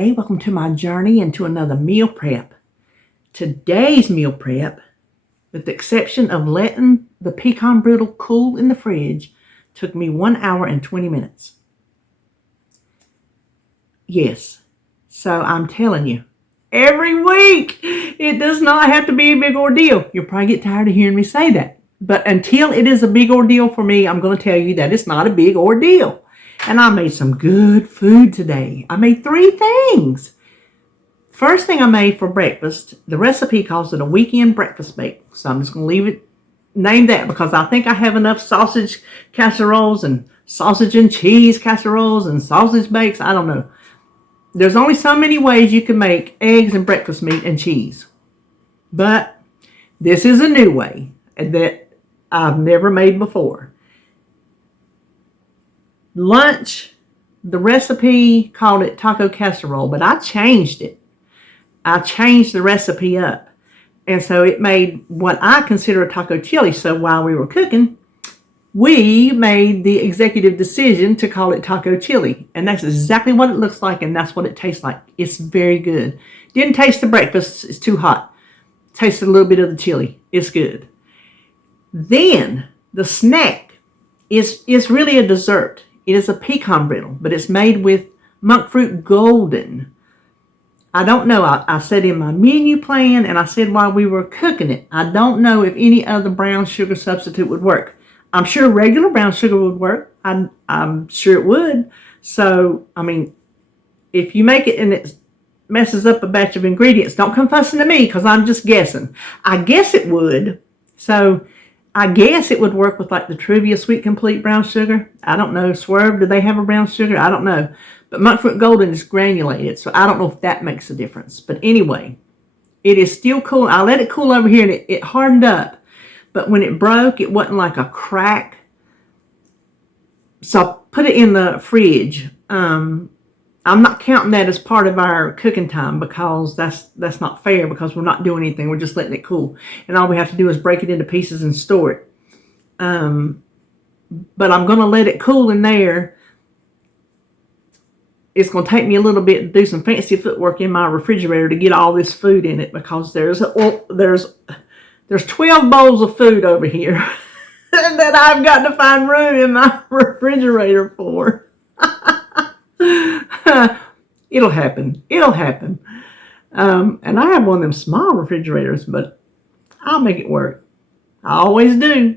Hey, welcome to my journey into another meal prep. Today's meal prep, with the exception of letting the pecan brittle cool in the fridge, took me 1 hour and 20 minutes. Yes, so I'm telling you, every week, it does not have to be a big ordeal. You'll probably get tired of hearing me say that. But until it is a big ordeal for me, I'm going to tell you that it's not a big ordeal. And I made some good food today. I made 3 things. First thing I made for breakfast, the recipe calls it a weekend breakfast bake. So I'm just going to leave it, name that, because I think I have enough sausage casseroles and sausage and cheese casseroles and sausage bakes. I don't know. There's only so many ways you can make eggs and breakfast meat and cheese. But this is a new way that I've never made before. Lunch, the recipe called it taco casserole, but I changed it. I changed the recipe up. And so it made what I consider a taco chili. So while we were cooking, we made the executive decision to call it taco chili. And that's exactly what it looks like, and that's what it tastes like. It's very good. Didn't taste the breakfast. It's too hot. Tasted a little bit of the chili. It's good. Then the snack is really a dessert. It is a pecan brittle, but it's made with monk fruit golden. I don't know. I said in my menu plan, and I said while we were cooking it, I don't know if any other brown sugar substitute would work. I'm sure regular brown sugar would work. I'm sure it would. So, I mean, if you make it and it messes up a batch of ingredients, don't come fussing to me because I'm just guessing. I guess it would. So, I guess it would work with like the Trivia Sweet Complete brown sugar. I don't know. Swerve, do they have a brown sugar? I don't know. But monk fruit golden is granulated, so I don't know if that makes a difference. But anyway, it is still cool. I let it cool over here, and it hardened up. But when it broke, it wasn't like a crack. So I put it in the fridge. I'm not counting that as part of our cooking time because that's not fair, because we're not doing anything. We're just letting it cool. And all we have to do is break it into pieces and store it. But I'm going to let it cool in there. It's going to take me a little bit to do some fancy footwork in my refrigerator to get all this food in it, because there's 12 bowls of food over here that I've got to find room in my refrigerator for. It'll happen. It'll happen. And I have one of them small refrigerators, but I'll make it work. I always do.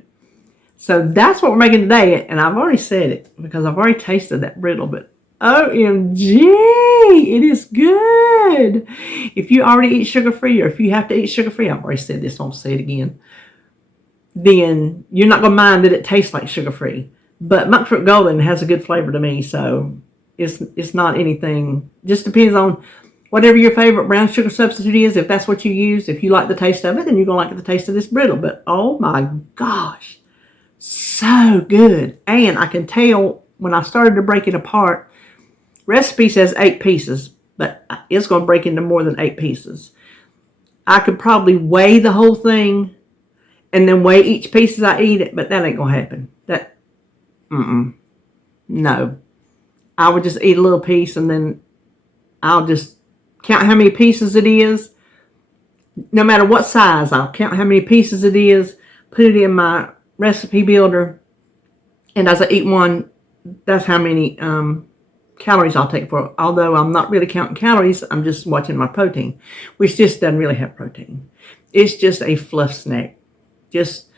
So that's what we're making today. And I've already said it because I've already tasted that brittle, but OMG, it is good. If you already eat sugar-free, or if you have to eat sugar-free, I've already said this, I won't say it again, then you're not going to mind that it tastes like sugar-free. But monk fruit golden has a good flavor to me, so it's not anything. Just depends on whatever your favorite brown sugar substitute is. If that's what you use, if you like the taste of it, then you're going to like the taste of this brittle. But oh my gosh, so good. And I can tell when I started to break it apart, recipe says 8 pieces, but it's going to break into more than 8 pieces. I could probably weigh the whole thing and then weigh each piece as I eat it, but that ain't going to happen. No. I would just eat a little piece, and then I'll just count how many pieces it is. No matter what size, I'll count how many pieces it is, put it in my recipe builder, and as I eat one, that's how many calories I'll take for it. Although I'm not really counting calories, I'm just watching my protein, which just doesn't really have protein. It's just a fluff snack. Just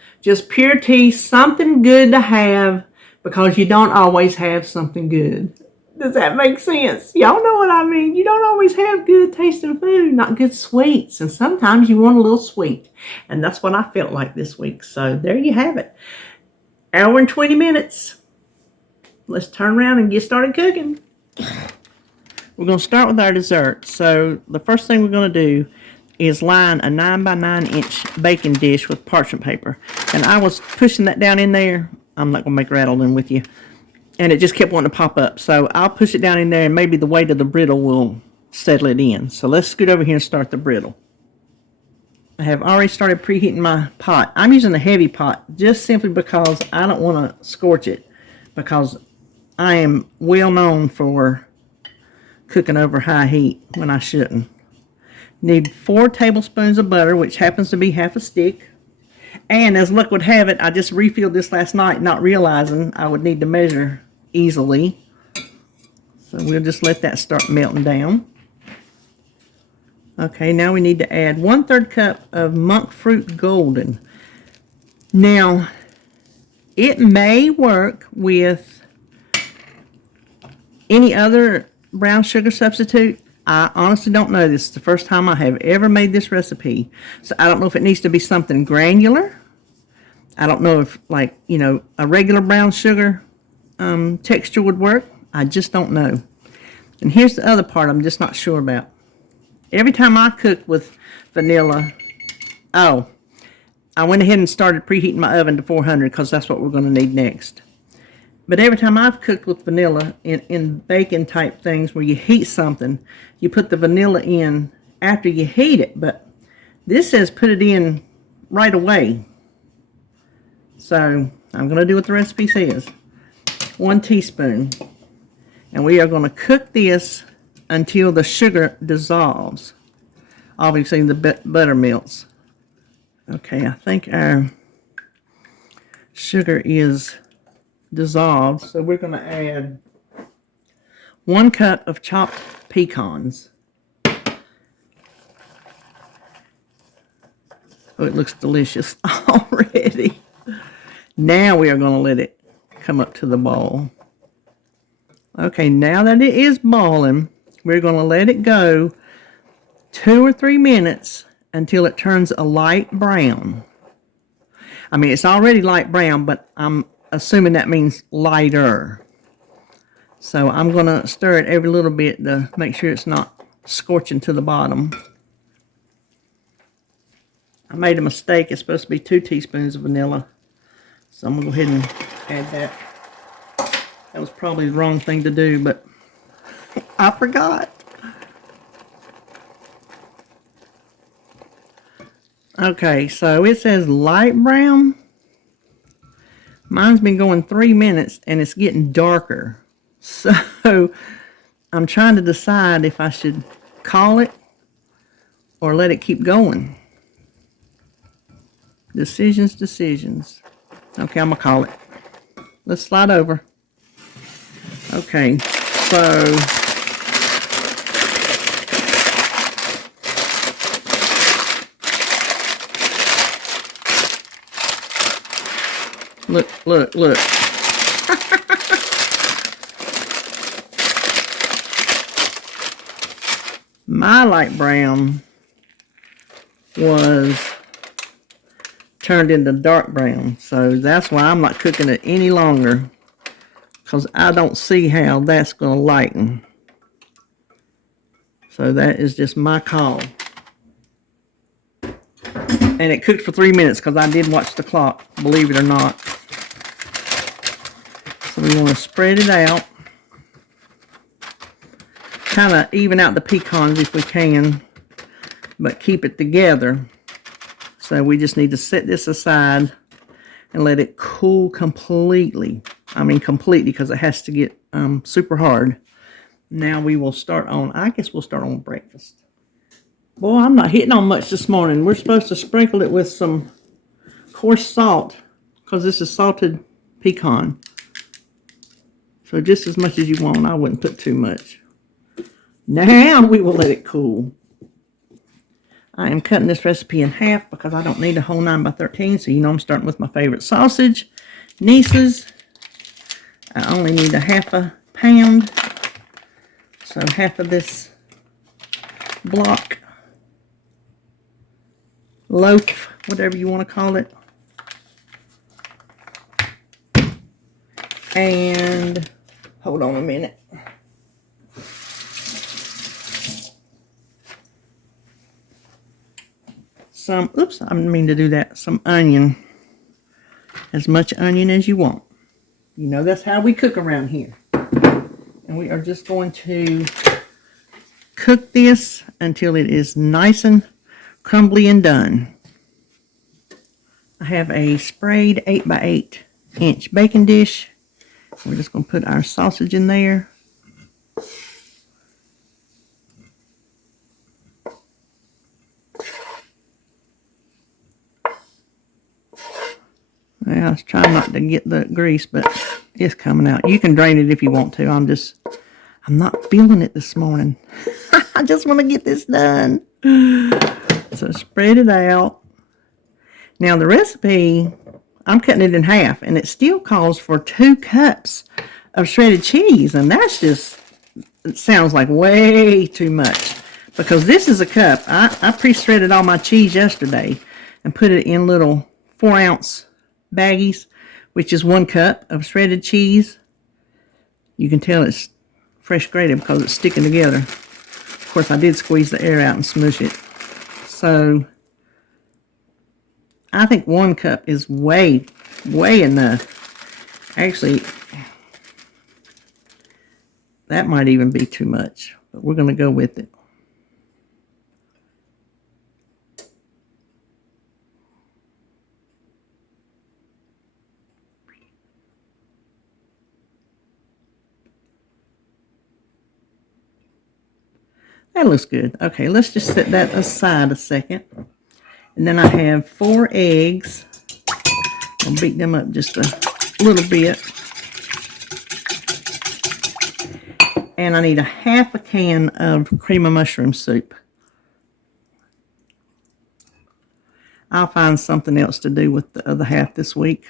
pure tea, something good to have, because you don't always have something good. Does that make sense? Y'all know what I mean. You don't always have good tasting food, not good sweets. And sometimes you want a little sweet. And that's what I felt like this week. So there you have it. Hour and 20 minutes. Let's turn around and get started cooking. We're going to start with our dessert. So the first thing we're going to do is line a 9 by 9 inch baking dish with parchment paper. And I was pushing that down in there. I'm not going to make rattling with you. And it just kept wanting to pop up. So I'll push it down in there, and maybe the weight of the brittle will settle it in. So let's scoot over here and start the brittle. I have already started preheating my pot. I'm using a heavy pot just simply because I don't want to scorch it, because I am well known for cooking over high heat when I shouldn't. Need 4 tablespoons of butter, which happens to be half a stick. And as luck would have it, I just refilled this last night, not realizing I would need to measure easily. So we'll just let that start melting down. Okay, now we need to add 1/3 cup of monk fruit golden. Now, it may work with any other brown sugar substitute. I honestly don't know. This is the first time I have ever made this recipe. So I don't know if it needs to be something granular. I don't know if, like, you know, a regular brown sugar texture would work. I just don't know. And here's the other part I'm just not sure about. Every time I cook with vanilla, I went ahead and started preheating my oven to 400 because that's what we're going to need next. But every time I've cooked with vanilla in bacon type things where you heat something, you put the vanilla in after you heat it. But this says put it in right away. So I'm going to do what the recipe says. 1 teaspoon. And we are going to cook this until the sugar dissolves. Obviously the butter melts. Okay, I think our sugar is dissolved, so we're going to add 1 cup of chopped pecans. Oh, it looks delicious already. Now we are going to let it come up to the boil. Okay, now that it is boiling, we're going to let it go 2 or 3 minutes until it turns a light brown. I mean, it's already light brown, but I'm assuming that means lighter. So I'm going to stir it every little bit to make sure it's not scorching to the bottom. I made a mistake. It's supposed to be 2 teaspoons of vanilla. So I'm going to go ahead and add that. That was probably the wrong thing to do, but I forgot. Okay, so it says light brown. Mine's been going 3 minutes and it's getting darker. So I'm trying to decide if I should call it or let it keep going. Decisions. Okay, I'm going to call it. Let's slide over. Okay, so look. My light brown was turned into dark brown, so that's why I'm not cooking it any longer, because I don't see how that's going to lighten. So that is just my call. And it cooked for 3 minutes because I did watch the clock, believe it or not. So we want to spread it out. Kind of even out the pecans if we can, but keep it together. So we just need to set this aside and let it cool completely. I mean completely, because it has to get super hard. Now we will start on, I guess we'll start on breakfast. Boy, I'm not hitting on much this morning. We're supposed to sprinkle it with some coarse salt because this is salted pecan. So just as much as you want. I wouldn't put too much. Now we will let it cool. I am cutting this recipe in half because I don't need a whole 9x13. So you know I'm starting with my favorite sausage, Niece's. I only need a 1/2 pound. So half of this block, loaf, whatever you want to call it. And hold on a minute. Some, oops, I didn't mean to do that. Some onion. As much onion as you want. You know that's how we cook around here. And we are just going to cook this until it is nice and crumbly and done. I have a sprayed 8x8 inch baking dish. We're just going to put our sausage in there. Well, I was trying not to get the grease, but it's coming out. You can drain it if you want to. I'm not feeling it this morning. I just want to get this done. So spread it out. Now the recipe, I'm cutting it in half, and it still calls for 2 cups of shredded cheese, and that's just, it sounds like way too much, because this is a cup. I pre-shredded all my cheese yesterday and put it in little 4-ounce baggies, which is 1 cup of shredded cheese. You can tell it's fresh grated because it's sticking together. Of course, I did squeeze the air out and smush it. So I think 1 cup is way enough. Actually, that might even be too much, but we're going to go with it. That looks good. Okay, let's just set that aside a second. And then I have 4 eggs. I'll beat them up just a little bit. And I need a half a can of cream of mushroom soup. I'll find something else to do with the other half this week.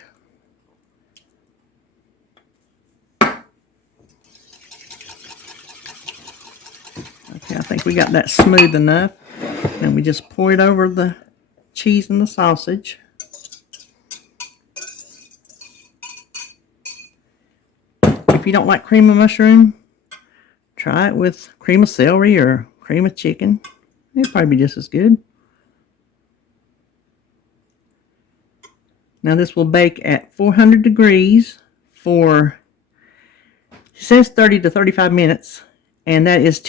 Okay, I think we got that smooth enough. And we just pour it over the cheese and the sausage. If you don't like cream of mushroom, try it with cream of celery or cream of chicken. It'll probably be just as good. Now this will bake at 400 degrees for, it says 30 to 35 minutes. And that is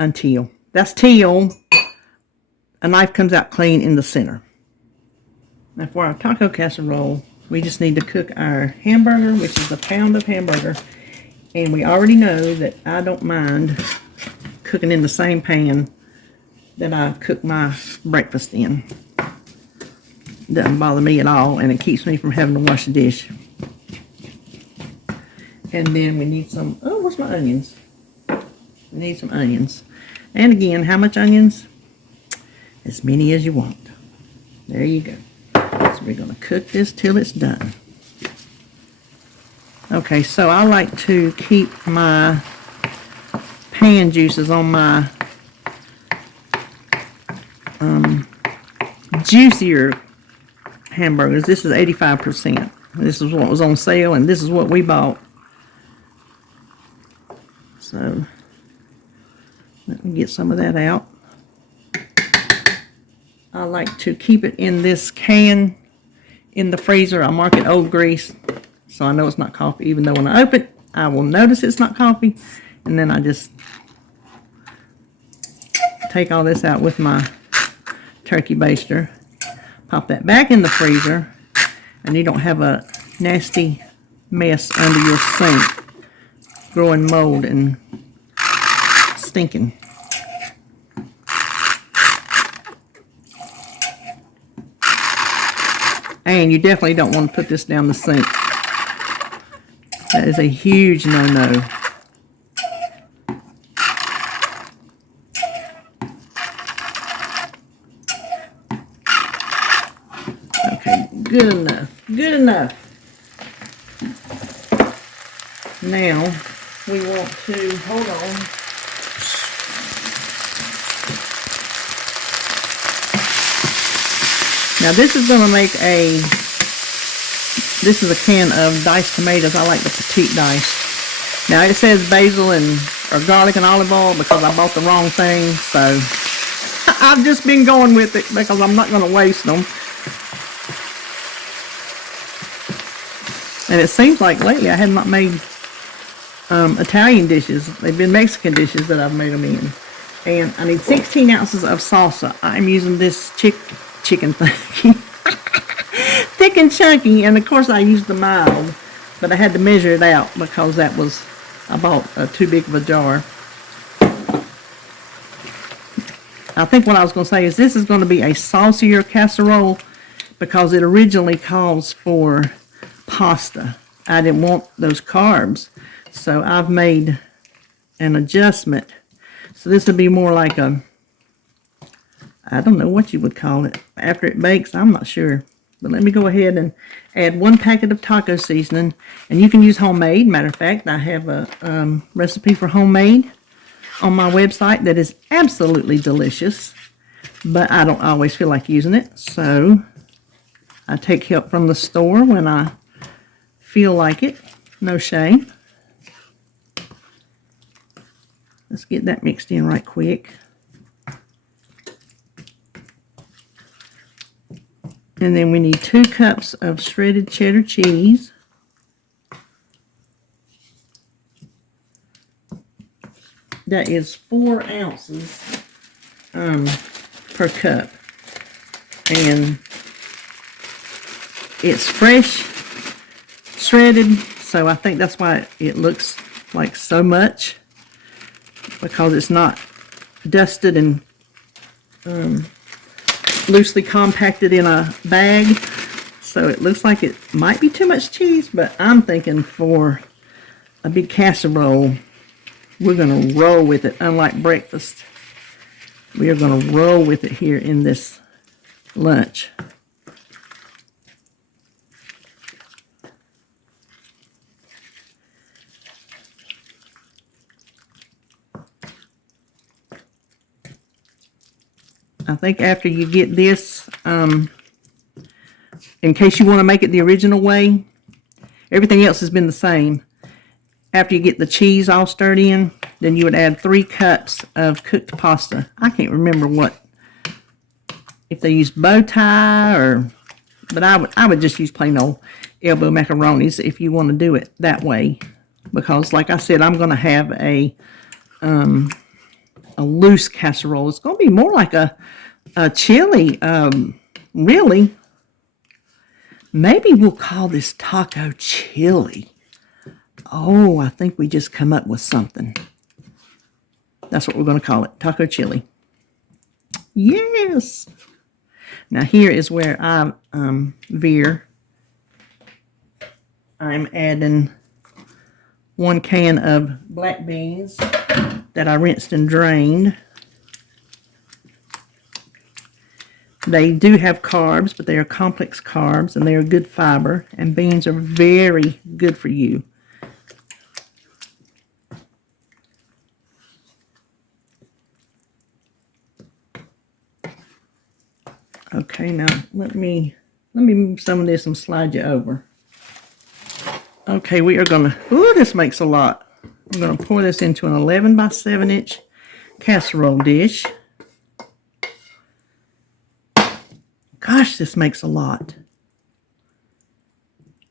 until. That's till a knife comes out clean in the center. Now for our taco casserole, we just need to cook our hamburger, which is a pound of hamburger. And we already know that I don't mind cooking in the same pan that I cook my breakfast in. It doesn't bother me at all, and it keeps me from having to wash the dish. And then we need some, oh, where's my onions? We need some onions. And again, how much onions? As many as you want. There you go. So we're going to cook this till it's done. Okay, so I like to keep my pan juices on my juicier hamburgers. This is 85%. This is what was on sale, and this is what we bought. So let me get some of that out. I like to keep it in this can in the freezer. I mark it old grease, so I know it's not coffee, even though when I open it, I will notice it's not coffee. And then I just take all this out with my turkey baster, pop that back in the freezer, and you don't have a nasty mess under your sink, growing mold and stinking. And you definitely don't want to put this down the sink. That is a huge no-no. Okay, good enough. Good enough. Now, we want to, hold on. Now this is going to make this is a can of diced tomatoes. I like the petite dice. Now it says basil or garlic and olive oil because I bought the wrong thing. So I've just been going with it because I'm not going to waste them. And it seems like lately I have not made Italian dishes. They've been Mexican dishes that I've made them in. And I need 16 ounces of salsa. I'm using this chicken thing. Thick and chunky, and of course I used the mild, but I had to measure it out because I bought too big of a jar. I think what I was going to say is this is going to be a saucier casserole because it originally calls for pasta. I didn't want those carbs, so I've made an adjustment. So this would be more like a, I don't know what you would call it. After it bakes, I'm not sure. But let me go ahead and add 1 packet of taco seasoning. And you can use homemade. Matter of fact, I have a recipe for homemade on my website that is absolutely delicious. But I don't always feel like using it. So I take help from the store when I feel like it. No shame. Let's get that mixed in right quick. And then we need 2 cups of shredded cheddar cheese. That is 4 ounces per cup. And it's fresh, shredded, so I think that's why it looks like so much, because it's not dusted and loosely compacted in a bag. So it looks like it might be too much cheese, but I'm thinking for a big casserole, we're going to roll with it. Unlike breakfast, we are going to roll with it here in this lunch. I think after you get this, in case you want to make it the original way, everything else has been the same. After you get the cheese all stirred in, then you would add 3 cups of cooked pasta. I can't remember if they use bow tie but I would just use plain old elbow macaronis if you want to do it that way. Because like I said, I'm going to have a loose casserole. It's going to be more like a chili, really. Maybe we'll call this taco chili. Oh, I think we just come up with something. That's what we're going to call it, taco chili. Yes. Now here is where I veer. I'm adding 1 can of black beans that I rinsed and drained. They do have carbs, but they are complex carbs, and they are good fiber, and beans are very good for you. Okay, now let me move some of this and slide you over. Okay, we are gonna, ooh, this makes a lot. I'm gonna pour this into an 11 by 7 inch casserole dish. Gosh, this makes a lot.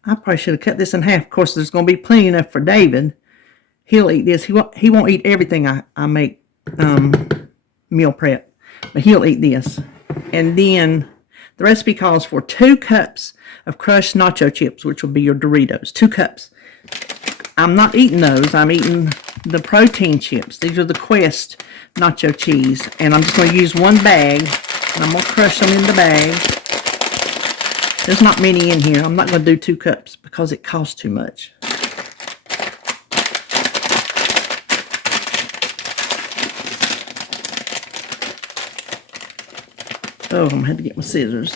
I probably should have cut this in half. Of course, there's going to be plenty enough for David. He'll eat this. He won't eat everything I make meal prep, but he'll eat this. And then the recipe calls for 2 cups of crushed nacho chips, which will be your Doritos. 2 cups. I'm not eating those. I'm eating the protein chips. These are the Quest nacho cheese. And I'm just going to use 1 bag. And I'm going to crush them in the bag. There's not many in here. I'm not going to do 2 cups because it costs too much. Oh, I'm going to have to get my scissors.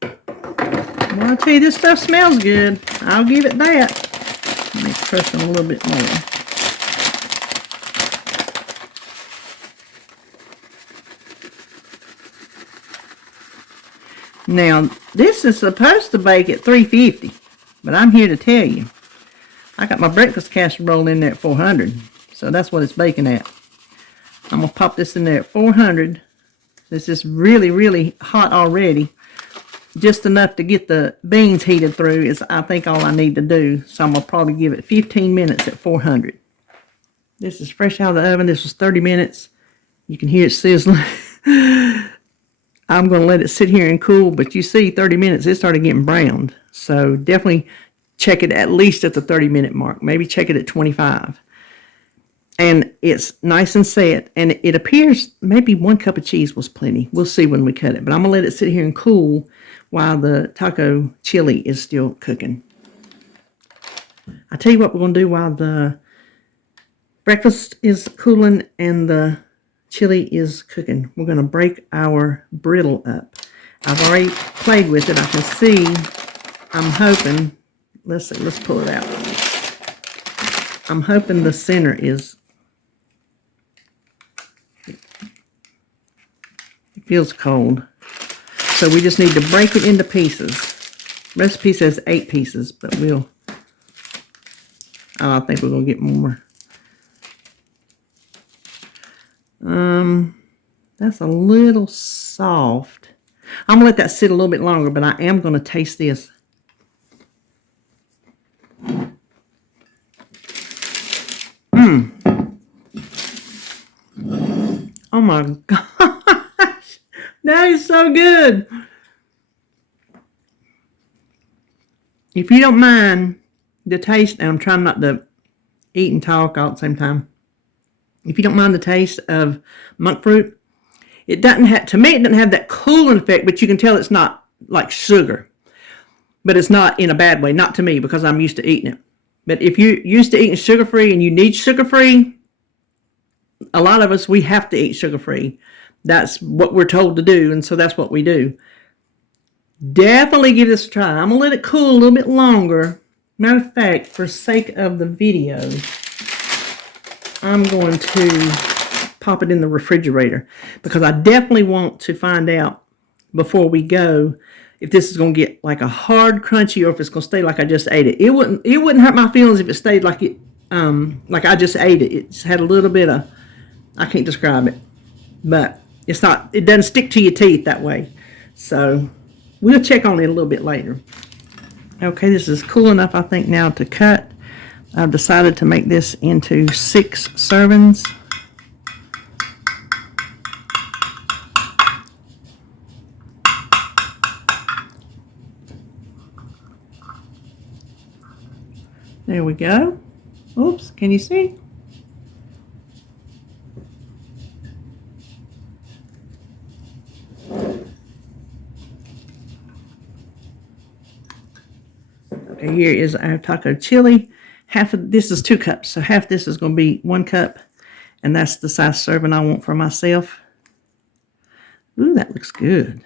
Well, I'll tell you, this stuff smells good. I'll give it that. Let me crush them a little bit more. Now, this is supposed to bake at 350, but I'm here to tell you, I got my breakfast casserole in there at 400, so that's what it's baking at. I'm going to pop this in there at 400. This is really, really hot already. Just enough to get the beans heated through is, I think, all I need to do. So I'm going to probably give it 15 minutes at 400. This is fresh out of the oven. This was 30 minutes. You can hear it sizzling. I'm going to let it sit here and cool, but you see 30 minutes, it started getting browned. So definitely check it at least at the 30-minute mark. Maybe check it at 25. And it's nice and set. And it appears maybe 1 cup of cheese was plenty. We'll see when we cut it. But I'm going to let it sit here and cool while the taco chili is still cooking. I'll tell you what we're going to do while the breakfast is cooling and the chili is cooking. We're going to break our brittle up. I've already played with it. I can see, I'm hoping, let's see, let's pull it out. I'm hoping the center is, it feels cold. So we just need to break it into pieces. Recipe says 8 pieces, but I think we're going to get more. That's a little soft. I'm going to let that sit a little bit longer, but I am going to taste this. Oh my gosh. That is so good. If you don't mind the taste, and I'm trying not to eat and talk all at the same time. If you don't mind the taste of monk fruit, it doesn't have, to me, it doesn't have that cooling effect, but you can tell it's not like sugar. But it's not in a bad way, not to me, because I'm used to eating it. But if you're used to eating sugar-free and you need sugar-free, a lot of us, we have to eat sugar-free. That's what we're told to do, and so that's what we do. Definitely give this a try. I'm going to let it cool a little bit longer. Matter of fact, for sake of the video, I'm going to pop it in the refrigerator because I definitely want to find out before we go if this is going to get like a hard crunchy or if it's going to stay like I just ate it. It wouldn't hurt my feelings if it stayed like it like I just ate it. It's had a little bit of, I can't describe it, but it's not, it doesn't stick to your teeth that way. So we'll check on it a little bit later. Okay, this is cool enough, I think, now to cut. I've decided to make this into 6 servings. There we go. Oops, can you see? Okay, here is our taco chili. Half of this is 2 cups, so half this is going to be 1 cup, and that's the size serving I want for myself. Ooh, that looks good.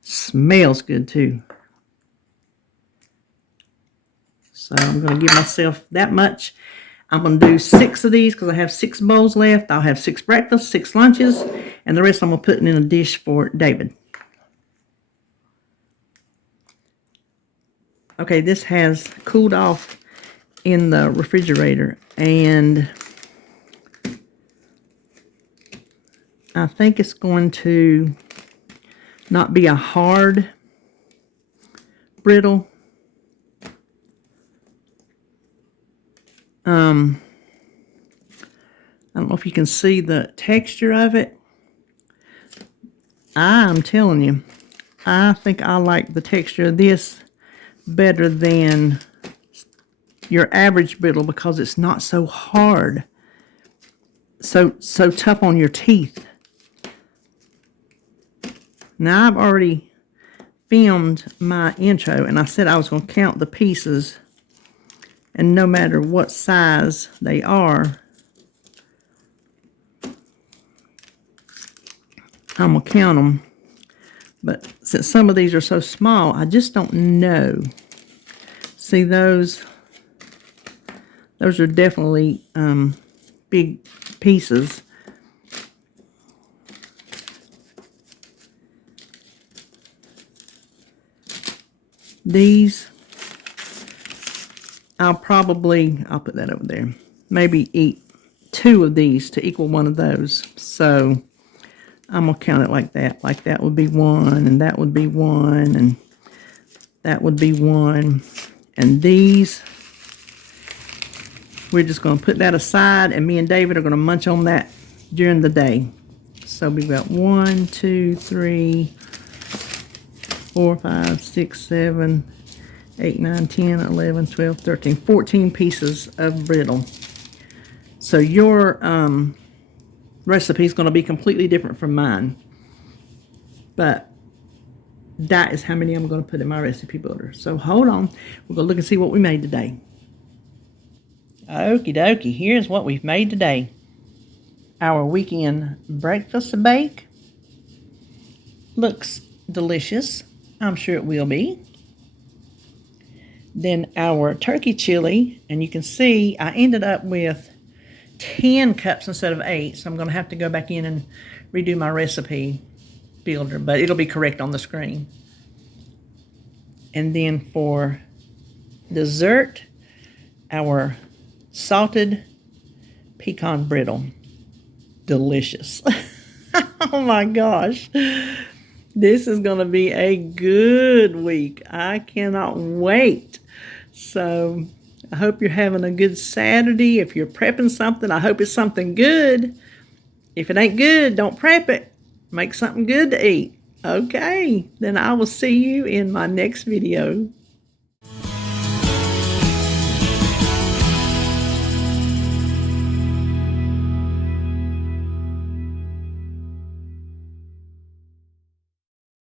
Smells good too. So I'm going to give myself that much. I'm going to do 6 of these because I have 6 bowls left. I'll have 6 breakfasts, 6 lunches, and the rest I'm going to put in a dish for David. Okay, this has cooled off in the refrigerator, and I think it's going to not be a hard brittle. I don't know if you can see the texture of it. I'm telling you, I think I like the texture of this better than your average brittle because it's not so hard, so tough on your teeth. Now, I've already filmed my intro, and I said I was going to count the pieces, and no matter what size they are, I'm going to count them. But since some of these are so small, I just don't know. See, those are definitely big pieces. These, I'll put that over there. Maybe eat 2 of these to equal 1 of those. So I'm going to count it like that. Like that would be 1, and that would be 1, and that would be 1. And these, we're just going to put that aside, and me and David are going to munch on that during the day. So we've got 1, 2, 3, 4, 5, 6, 7, 8, 9, 10, 11, 12, 13, 14 pieces of brittle. So your recipe is going to be completely different from mine. But that is how many I'm going to put in my recipe builder. So hold on. We're going to look and see what we made today. Okie dokie. Here's what we've made today. Our weekend breakfast bake. Looks delicious. I'm sure it will be. Then our turkey chili. And you can see I ended up with 10 cups instead of 8. So I'm going to have to go back in and redo my recipe builder. But it'll be correct on the screen. And then for dessert, our salted pecan brittle. Delicious. Oh my gosh. This is going to be a good week. I cannot wait. So I hope you're having a good Saturday. If you're prepping something, I hope it's something good. If it ain't good, don't prep it. Make something good to eat. Okay, then I will see you in my next video.